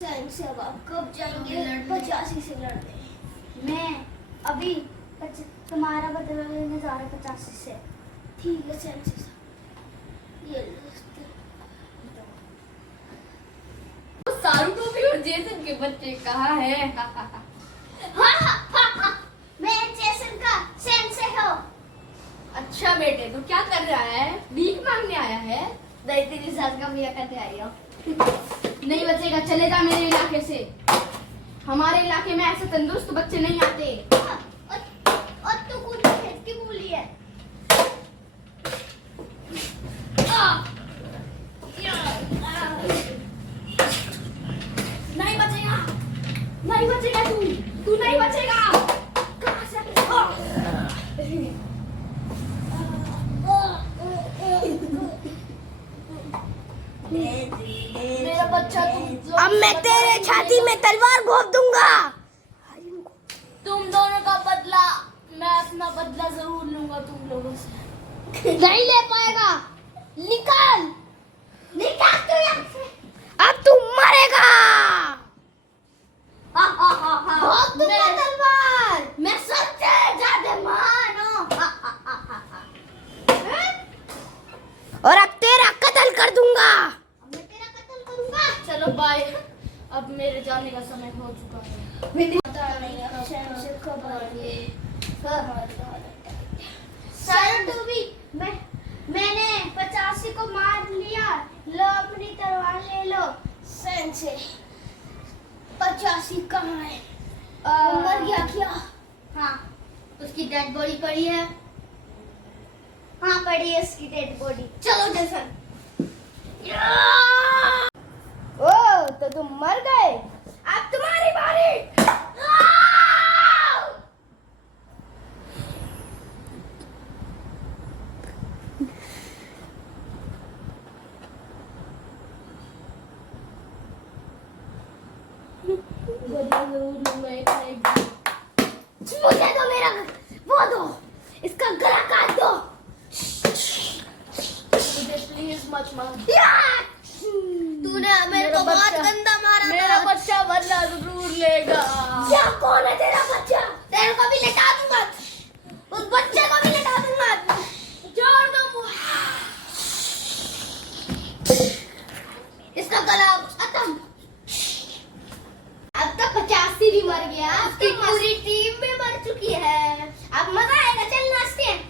से अब आप कब जाएंगे 85 से लड़ने? मैं अभी तुम्हारा बदला लेने जा रहा 85 से। ठीक है सेंसी ये सारू टोपी और जेसन के बच्चे कहाँ हैं? मैं जेसन का सेंसे हो। अच्छा बेटे तो क्या कर रहा है? भीख मांगने आया है? दही तेरी सास का बिया करते आई हो। नहीं बचेगा, चले जा मेरे इलाके से। हमारे इलाके में ऐसे तंदुरुस्त बच्चे नहीं आते। और तू कौन खेत की मूली है? नहीं बचेगा, नहीं बचेगा, तू नहीं बचेगा। कहाँ से? मेरा बच्चा अब मैं तेरे छाती में तलवार घोंप दूंगा। तुम दोनों का बदला, मैं अपना बदला जरूर लूंगा तुम लोगों से। नहीं ले पाएगा। निकाल निकाल तू यहाँ से। अब तू मरेगा। घोंप दूंगा तलवार। मैं सबसे ज्यादा महान हूँ। और अब तेरा कत्ल कर दूंगा। मैं तेरा कत्ल करूंगा। चलो बाय, अब मेरे जाने का समय हो चुका है। पता नहीं अब सेंसे कब आएंगे। सारू टोपी मैंने 85 को मार लिया। लो अपनी तलवार ले लो। सेंसे 85 कहाँ है? वो मर गया क्या? हाँ, उसकी डेड बॉडी पड़ी है। हाँ पड़ी है उसकी डेड बॉडी। चलो जैसन। ओ तो तुम मर गए। अब तुम्हारी बारी। बदला जरूर लूंगा एक ना एक दिन। मुझे तो मेरा वो दो, इसका गला काट दो। मुझे प्लीज मत मार। तूने मेरे को बहुत गंदा मारा मेरा था। बच्चा बदला जरूर लेगा। क्या कौन है तेरा बच्चा? तेरे को भी लेटा दूंगा। उस बच्चे को भी लेटा दूंगा। छोड़ दो। इसका गला खत्म। अब तो 85 भी मर गया। उसकी पूरी टीम भी मर चुकी है। अब मजा आएगा। चल नाचते हैं।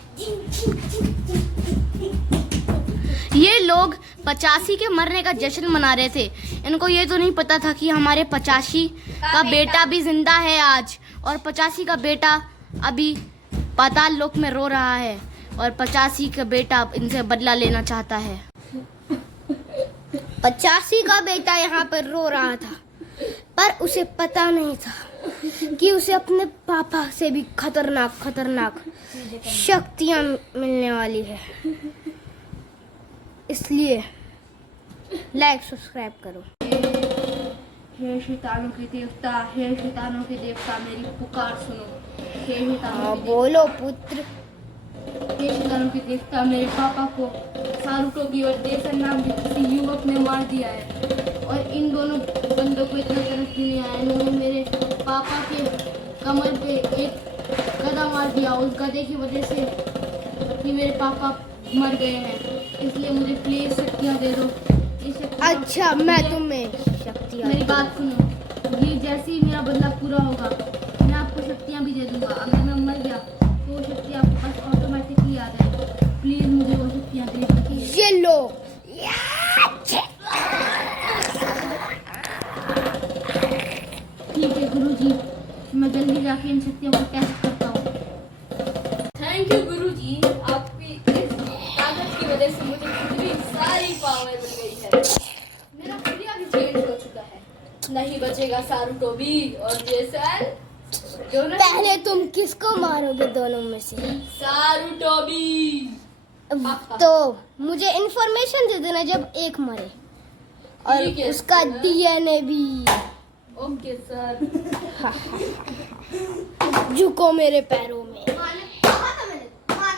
ये लोग 85 के मरने का जश्न मना रहे थे। इनको ये तो नहीं पता था कि हमारे 85 का बेटा भी जिंदा है आज, और 85 का बेटा अभी पाताल लोक में रो रहा है, और 85 का बेटा इनसे बदला लेना चाहता है। 85 का बेटा यहाँ पर रो रहा था, पर उसे पता नहीं था कि उसे अपने पापा से भी खतरनाक शक्तियाँ मिलने वाली है। इसलिए लाइक सब्सक्राइब करो। हे शैतानों के देवता, हे शैतानों के देवता, मेरी पुकार सुनो। हे शैतानों के बोलो पुत्र। हे शैतानों के देवता, मेरे पापा को सारू टोपी और देसन नाम के किसी युवक ने मार दिया है, और इन दोनों बंदों को इतना तरस नहीं आया। इन्होंने मेरे पापा के कमर पे एक गदा मार दिया। उस गदे की वजह से कि मेरे पापा मर गए हैं। इसलिए मुझे प्लीज शक्तियाँ दे दो। ये शक्तियाँ अच्छा मैं तुम्हें शक्तियाँ मेरी बात सुनो। ये जैसे ही मेरा बदला पूरा होगा, मैं आपको शक्तियाँ भी दे दूंगा। अगर मैं मर गया तो वो शक्तियाँ बस ऑटोमेटिकली आ जाएगी। प्लीज मुझे वो शक्तियाँ दे दीजिए। ये लो। ठीक है गुरुजी, मैं जल्दी जाके इन शक्तियों को टेस्ट करता हूँ। थैंक यू गुरुजी, आपकी इस ताकत की वजह से मुझे पूरी सारी पावर मिल गई है। मेरा हुलिया भी चेंज हो चुका है। नहीं बचेगा सारू टोपी और जेसन। दोनों पहले तुम किसको मारोगे दोनों में से? सारू टोपी। तो मुझे इंफॉर्मेशन दे देना जब एक मरे, और ठीक है, उसका सर। डीएनए भी। Okay sir. झुको मेरे पैरों में।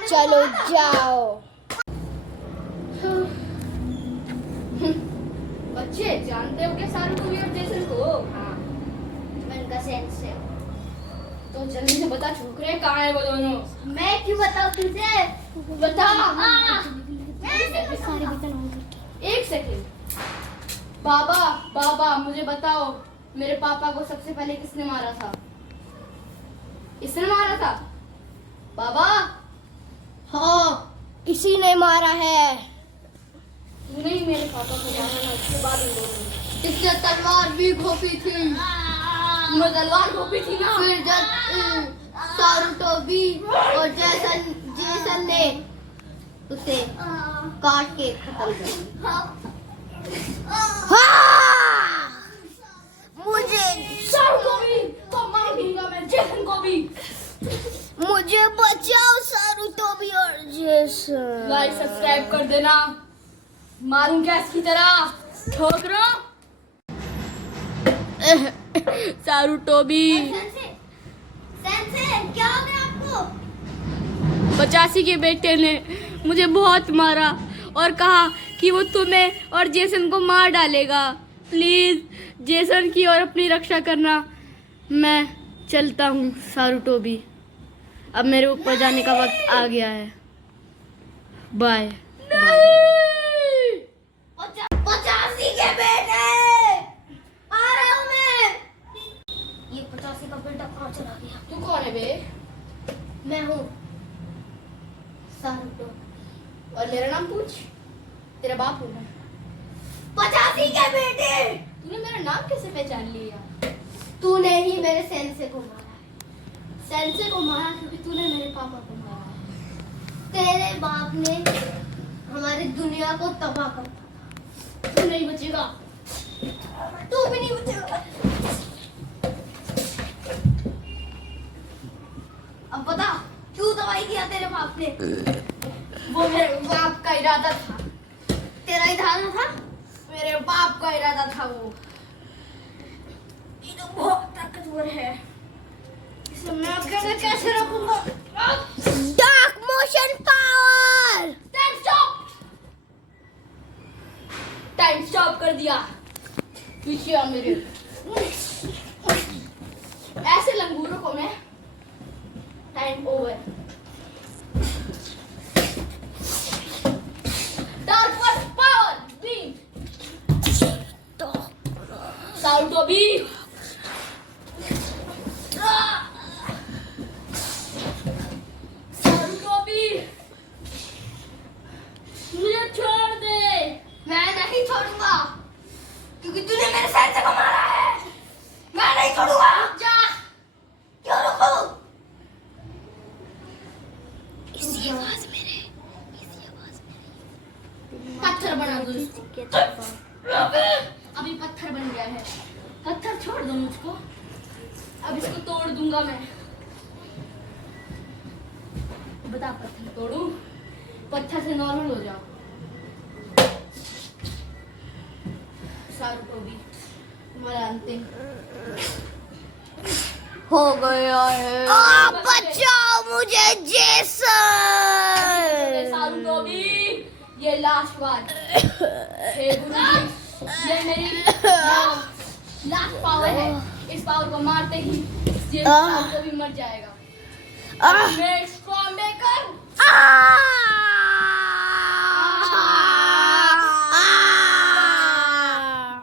चलो जाओ। बच्चे जानते हो क्या सारुटोबी और जेसन को? हाँ, मैं उनका सेंस है। तो जल्दी से बता, छोकरे कहाँ है वो दोनों? मैं क्यों बताऊँ तुझे? बता। सारे एक सेकंड। बाबा बाबा मुझे बताओ, मेरे पापा को सबसे पहले किसने मारा था? इसने मारा था? बाबा हाँ, इसी ने मारा है। तूने ही मेरे पापा को मारा ना, उसके बाद इन दोनों ने। इसने तलवार भी घोंपी थी। तुम्हें तलवार घोंपी थी ना? फिर जब सारुटोबी और जेसन ने उसे काट के खत्म कर दिया। हाँ! मुझे सारुटोबी को मार दूंगा मैं, जेसन को भी। मुझे बचाओ सारुटोबी और जेसन। लाइक सब्सक्राइब कर देना। मारूं क्या इसकी तरह? ठोक रहा सारुटोबी। सेंसे, क्या हो गया आपको? 85 के बेटे ने मुझे बहुत मारा और कहा कि वो तुम्हें और जेसन को मार डालेगा। प्लीज जेसन की और अपनी रक्षा करना। मैं चलता हूँ सारुटोबी, अब मेरे ऊपर जाने का वक्त आ गया है। बाय। 85 के बेटे, आ रहा हूँ मैं। ये 85 का बेटा कहाँ चला गया? तू कौन है बे? मैं हूँ सारुटो। और मेरा नाम पूछ। तेरा बाप हूँ मैं। 85 के बेटे, तूने मेरा नाम कैसे पहचान लिया? तूने ही मेरे सेंसे को मारा है। सेंसे को मारा क्योंकि तूने मेरे पापा को मारा है। तेरे बाप ने हमारी दुनिया को तबाह कर दिया। तू नहीं बचेगा। तू भी नहीं बचेगा। अब बता, क्यों दवाई किया तेरे बाप ने? वो मेरे बाप का इरादा था। तेरा ही धारणा था? मेरे बाप का इरादा था वो। ये तो बहुत ताकतवर है। इसे मैं अकेले कैसे रखूंगा? Dark motion power. Time stop कर दिया। पीछे आ मेरे। ऐसे लंगूरों को मैं time over. Dark power beam. Sarutobi Sarutobi मुझे छोड़ दे। मैं नहीं छोड़ूंगा, क्योंकि तूने मेरे सेंसे को मारा है। मैं नहीं छोड़ूंगा। जा। क्यों रुकूं? इसी आवाज में रे। पत्थर बना दो इसको। अभी पत्थर बन गया है। पत्थर छोड़ दो मुझको, अब इसको तोड़ दूंगा मैं। बता, पत्थर तोड़ूं? पत्थर से नॉर्मल हो जाओ। सारुटोबी तुम्हारा अंतिम हो गया है। बचाओ मुझे जेसन। सारुटोबी, ये लास्ट बार। हे गुरुजी, ये मेरी लास्ट पावर है। इस पावर को मारते ही ये सारुटोबी मर जाएगा। मैं स्ट्रॉन्ग मेकर।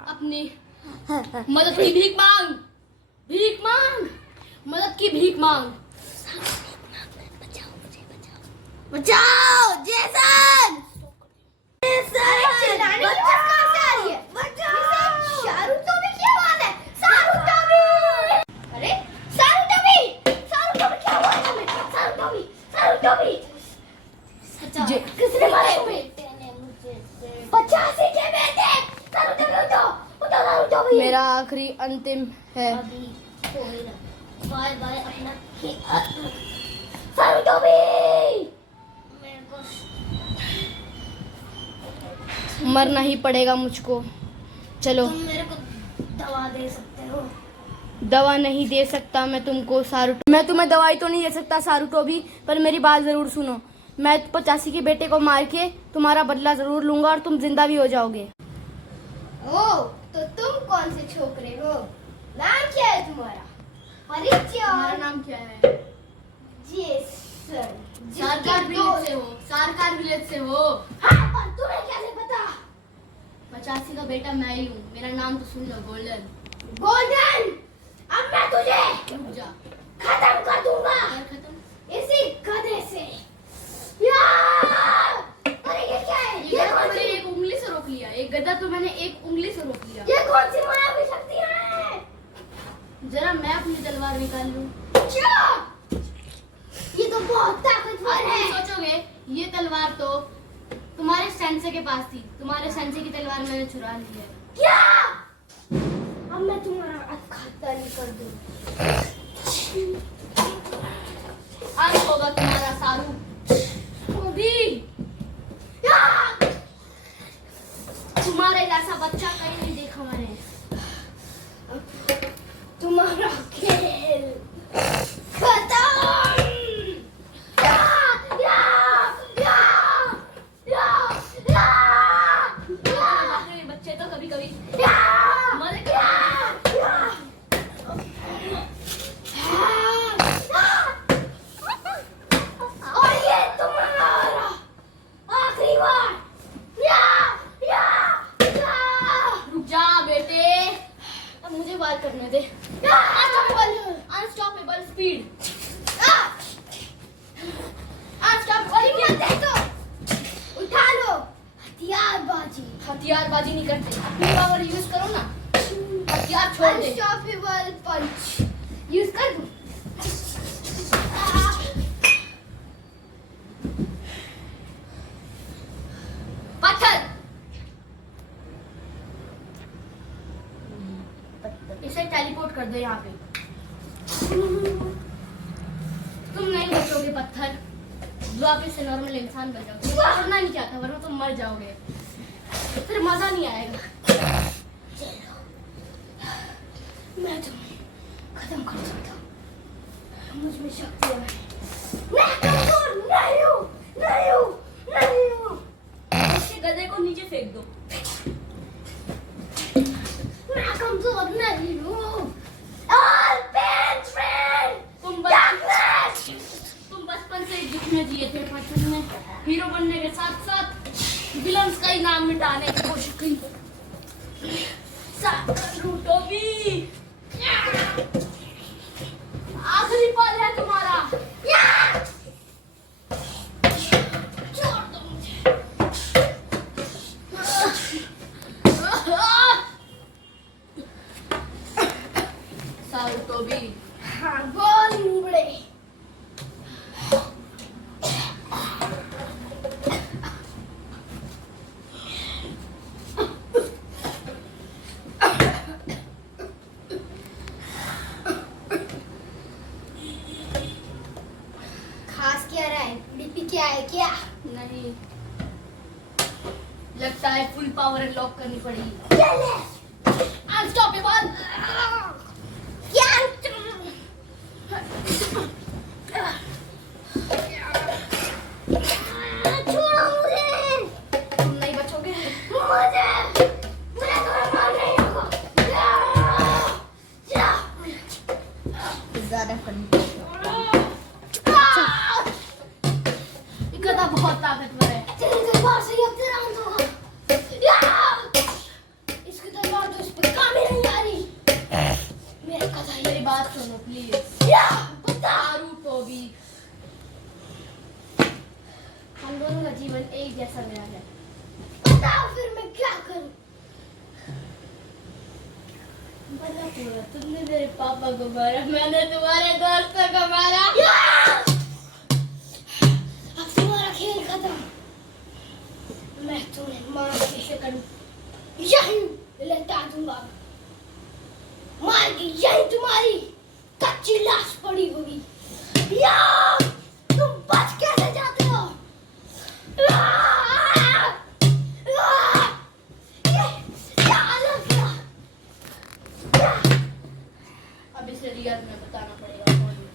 अपनी मदद की भीख मांग। भीख मांग, मदद की भीख मांग। बचाओ जेसन। चिल्लाने की आवाज कहाँ से आ रही है? सारुटोबी की आवाज है। सारुटोबी, अरे सारुटोबी, सारुटोबी क्या हुआ तुम्हें? सारुटोबी, सारुटोबी, किसने मारा तुम्हें? 85 के बेटे। सारुटोबी उठो, उठो सारुटोबी। मेरा आखिरी अंतिम है। अभी कोई ना, बाय बाय अपना सारुटोबी। मेरे को मरना ही पड़ेगा मुझको। चलो। तुम मेरे को दवा दे सकते हो? दवा नहीं दे सकता मैं तुमको सारुटो। मैं तुम्हें दवाई तो नहीं दे सकता सारुटोबी, पर मेरी बात जरूर सुनो। मैं 85 के बेटे को मार के तुम्हारा बदला जरूर लूंगा और तुम जिंदा भी हो जाओगे। ओ, तो तुम कौन से छोकरे हो? नाम क्या है तुम्हारा? परिचय? तुम्हारा नाम क्या है? जेसन। सारकार विलेज से हो, सारकार विलेज से हो। हाँ, पर तुम्हें कैसे पता? 85 का बेटा मैं ही हूँ। मेरा नाम तो सुन लो, गोल्डन। गोल्डन, अब मैं तुझे रुक जा। खत्म कर दूंगा कर खत्म। इसी गधे से। यार! अरे ये क्या है? ये गधा तो मैंने एक उंगली से रोक लिया। एक गधा तो मैंने एक उंगली से रोक लिया। ये कौन सी मायावी शक्तियां हैं? जरा मैं अपनी तलवार निकाल लूं। क्या? ये तो बहुत ताकतवर आप है। सोचोगे ये तलवार तो तुम्हारे सेंसे के पास थी। तुम्हारे सेंसे की तलवार मैंने चुरा ली है। क्या? अब मैं तुम्हारा अटखाताली कर दूं। आज होगा तुम्हारा सारू। वो भी तुम्हारे जैसा बच्चा कहीं नहीं देखा मैंने। तुम्हारा खेल खत्म। या, या, या, या, या, या, ये बच्चे तो कभी कभी या, मरे। या, और ये तुम्हारा आखिरी बार। या, या, या, रुक जा बेटे, अब मुझे वार करने दे। या, अनस्टॉपेबल स्पीड। या। अनस्टॉपेबल हिम्मत है तो उठा लो हथियारबाजी। हथियारबाजी नहीं करते। अपनी पावर यूज करो ना। हथियार छोड़ दे। अनस्टॉपेबल पंच यूज कर दूं? पत्थर। इसे टेलीपोर्ट कर दो यहाँ पे। तुम नहीं बचोगे पत्थर। वापस से नॉर्मल इंसान बन जाओगे। करना नहीं चाहता वरना तुम मर जाओगे। फिर मजा नहीं आएगा। मैं तुम्हें खत्म कर सकता हूँ। मुझ में शक्तियाँ हैं। मैं कमजोर नहीं हूँ, नहीं हूँ, नहीं हूँ। इसके गधे को नीचे फेंक दो। मैं कमजोर नहीं हूँ। All band friend, तुम darkness. बचपन से ही दुख में जिए थे। बचपन में हीरो बनने के साथ साथ विलन्स का ही नाम मिटाने की कोशिश की। टोबी, आखिरी पल है तुम्हारा। छोड़ दो मुझे। सारू टोबी, हाँ, बोल मुबड़े। खास क्या रहा है? डीपी क्या है क्या? नहीं लगता है फुल पावर अनलॉक करनी पड़ेगी। क्या ले? अनस्टॉपेबल। क्या? छोड़ो मुझे। तुम नहीं बचोगे। मुझे तुम्हें मारना ही होगा। जा। ज्यादा फनी। गधा बहुत ताकतवर है। तेरी तलवार से अब तेरा अंत होगा। इसकी तलवार तो इस पे काम ही नहीं आ रही। मेरे कथा ही मेरी बात सुनो प्लीज। बता। सारू टोबी, हम दोनों का जीवन एक जैसा गया है। बताओ फिर मैं क्या करूं? बता पूरा, तुमने मेरे पापा को मारा, मैंने तुम्हारे दोस्तों को मारा। अब तुम्हारा खेल खत्म। मैं तुम्हें मार के सेकंड यहीं लेटा दूंगा। मार के यहीं तुम्हारी कच्ची लाश पड़ी होगी। तुम बच कैसे जाते हो? ये क्या अलग है? अब इसे रियल में बताना पड़ेगा कौन है।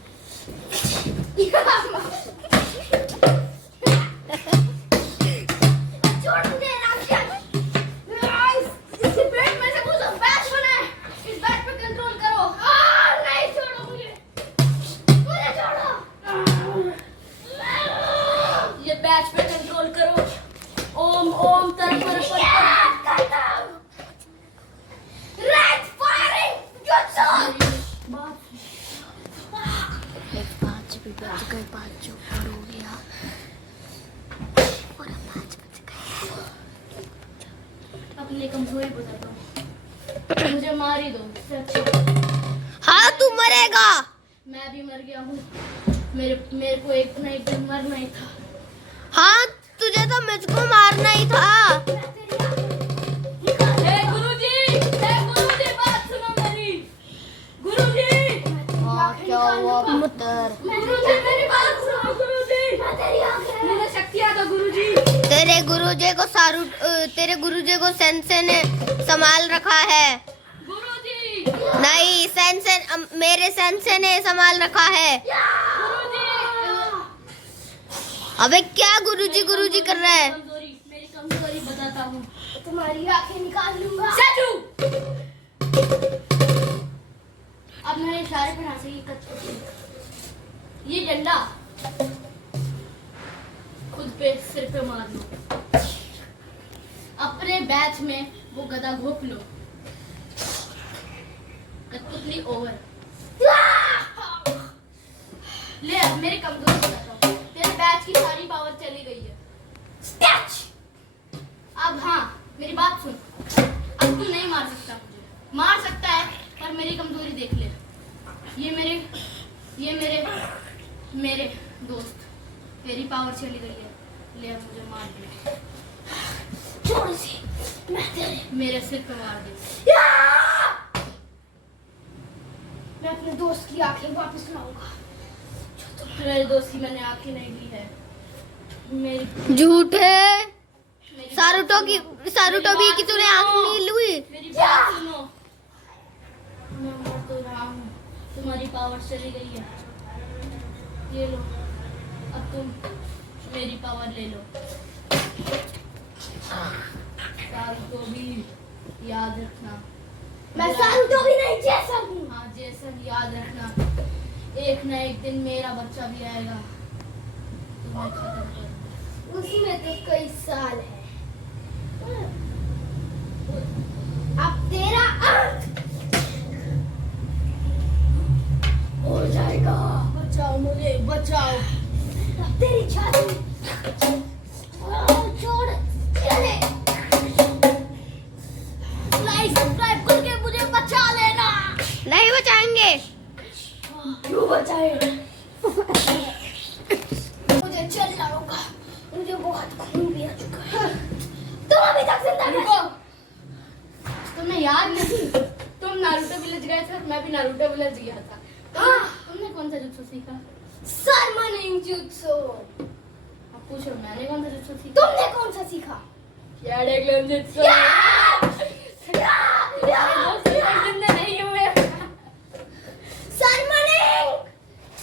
छोड़ दे राक्षस। इसके पेट में से घुसो। कमजोरी बताता हूँ, मुझे मार ही दो इससे अच्छा। हाँ तू मरेगा। मैं भी मर गया हूँ, मेरे को एक ना एक दिन मरना ही था। हाँ तुझे तो मुझको मारना ही था। गुरुजी बात सुनो मेरी। गुरुजी क्या हुआ पुत्र? गुरुजी मेरी बात सुनो। गुरुजी मुझे शक्तियाँ दो गुरुजी। तेरे गुरुजी को सेंसे ने संभाल रखा है। गुरुजी नहीं सेंसे, मेरे सेंसे ने संभाल रखा है। अबे क्या गुरुजी कर रहा है? मेरी कमजोरी बताता हूँ, तुम्हारी आंखें निकाल लूंगा। चाचू अब मेरे इशारे पर हंसेगी कच्ची। ये डंडा खुद पे सिर पे मार लो, अपने बैच में वो गदा घोप लो। कठपुतली ओवर। ले अब मेरी कमजोरी बताता हूँ, तेरे बैच की सारी पावर चली गई है। अब हाँ मेरी बात सुन, अब तू नहीं मार सकता मुझे। मार सकता है पर मेरी कमजोरी देख ले। ये मेरे दोस्त, तेरी पावर चली गई है, ले अब मुझे मार दे। छोड़ इसे, मैं तेरे मेरे सिर पे मार दे। मैं अपने दोस्त की आंखें वापस लाऊंगा। मेरे दोस्त की मैंने आंखें नहीं ली है। मेरी झूठे। मेरी सारूटो भी की तूने आंख नहीं ली। मेरी बात सुनो, मैं मर तो रहा हूँ, तुम्हारी पावर चली गई है। ये लो, अब तुम मेरी पावर ले लो। सारूटो भी याद रखना, मैं सारूटो भी नहीं जैसन हूँ। हाँ जैसन याद रखना, एक ना एक दिन मेरा बच्चा भी आएगा, तुम्हें खत्म कर दूंगा। उसमें तो कई साल है। अब तेरा अंत हो जाएगा। बचाओ मुझे, बचाओ। अब तेरी छाती छोड़ चले। लाइक सब्सक्राइब करके मुझे बचा लेना। नहीं बचाएंगे। क्यों बचाए? मुझे चलना होगा, मुझे बहुत खून भी आ चुका है। तुम अभी तक जिंदा रुको, तुमने याद नहीं, तुम नारुतो विलेज गए थे और मैं भी नारुतो विलेज गया था। तुमने कौन सा जुत्सु सीखा? सरमनिंग जुत्सु। अब पूछो मैंने कौन सा जुत्सु सीखा? तुमने कौन सा सीखा? याडेग्लन जुत्सु। मेरे दोस्त अभी तक जिंदा नहीं हुए।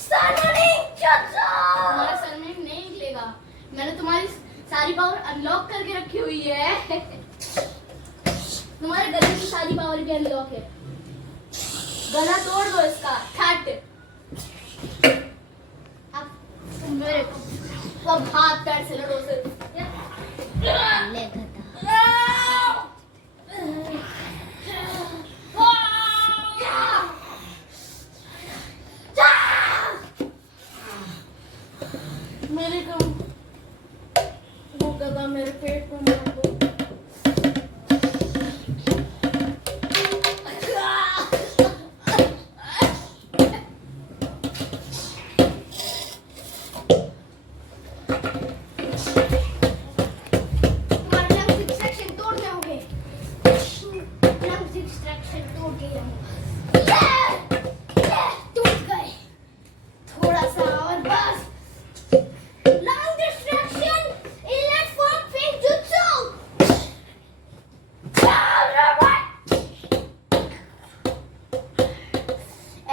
सरमनिंग जुत्सु। तुम्हारा सर में नहीं निकलेगा, मैंने तुम्हारी सारी पावर अनलॉक करके रखी हुई है। तुम्हारे गले की सारी पावर भी अनलॉक है। गला तोड़ दो इसका, फट। अब तुम मेरे को अब हाथ पैर से लड़ो से। ले गधा। मेरे को वो गदा मेरे पेट में मार दो।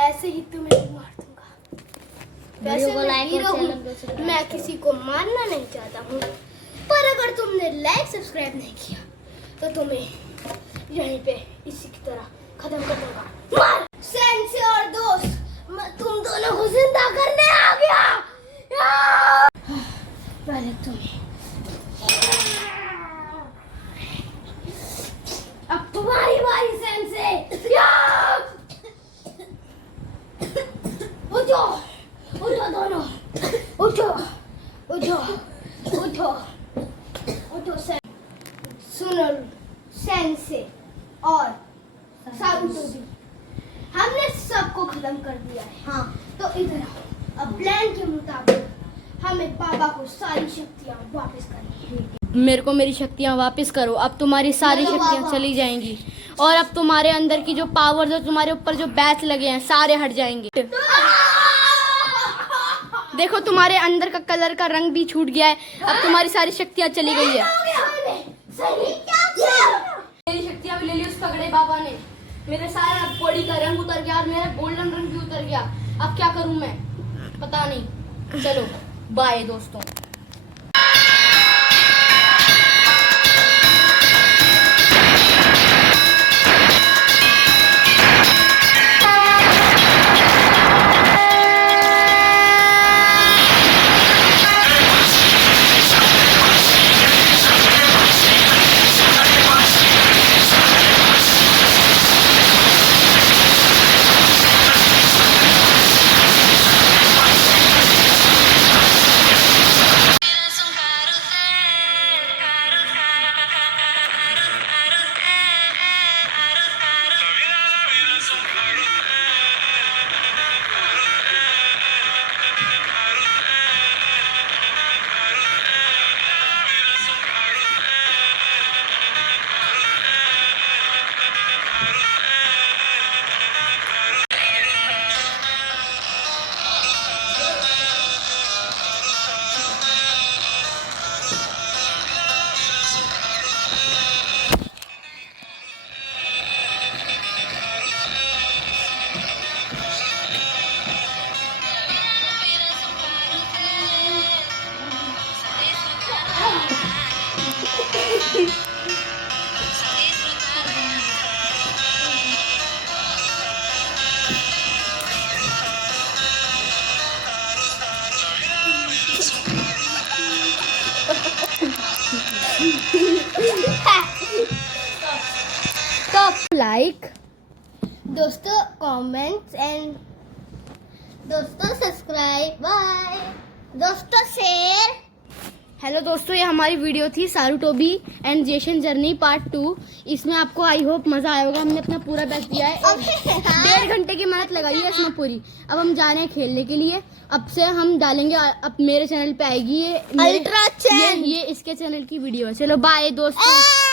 ऐसे ही तुम्हें भी मार दूंगा। वैसे वीडियो को मैं लाइक और हीरो हूँ, चैनल को सब्सक्राइब मैं करो। किसी को मारना नहीं चाहता हूँ, पर अगर तुमने लाइक सब्सक्राइब नहीं किया तो तुम्हें यहीं पे इसी की तरह खत्म कर दूंगा। मार! सेंसे और दोस्त, मैं तुम दोनों को जिंदा करने आ गया। पहले तुम्हें, अब तुम्हारी बारी सेंसे। उठो, उठो दोनों, उठो, उठो, उठो, उठो सेंसे। सुनो सेंसे, और सारूटो भी। हमने सबको खत्म कर दिया है। हाँ तो इधर आओ। अब प्लान के मुताबिक हमें पापा को सारी शक्तियाँ वापस करनी है। मेरे को मेरी शक्तियाँ वापस करो। अब तुम्हारी सारी चलो शक्तियाँ बाबा। चली जाएंगी और अब तुम्हारे अंदर की जो पावर, जो तुम्हारे ऊपर जो बैच लगे हैं, सारे हट जाएंगे। देखो तुम्हारे अंदर का कलर का रंग भी छूट गया है। अब तुम्हारी सारी शक्तियाँ चली गई है। सही क्या किया? मेरी शक्तियाँ भी ले ली उस पगड़े बाबा ने। मेरे सारा बॉडी का रंग उतर गया और मेरा गोल्डन रंग भी उतर गया। अब क्या करूँ मैं, पता नहीं। चलो बाय दोस्तों। लाइक, दोस्तों कमेंट्स एंड दोस्तों सब्सक्राइब, बाय दोस्तों शेयर। हेलो दोस्तों, ये हमारी वीडियो थी सारूटोबी एंड जेसन जर्नी पार्ट 2। इसमें आपको आई होप मजा आया होगा। हमने अपना पूरा बेस्ट दिया है। 1.5 घंटे की मेहनत लगाई है इसमें पूरी। अब हम जा रहे हैं खेलने के लिए। अब से हम डालेंगे, अब मेरे चैनल पे आएगी ये अल्ट्रा चैन। ये इसके चैनल की वीडियो है। चलो बाय दोस्तों।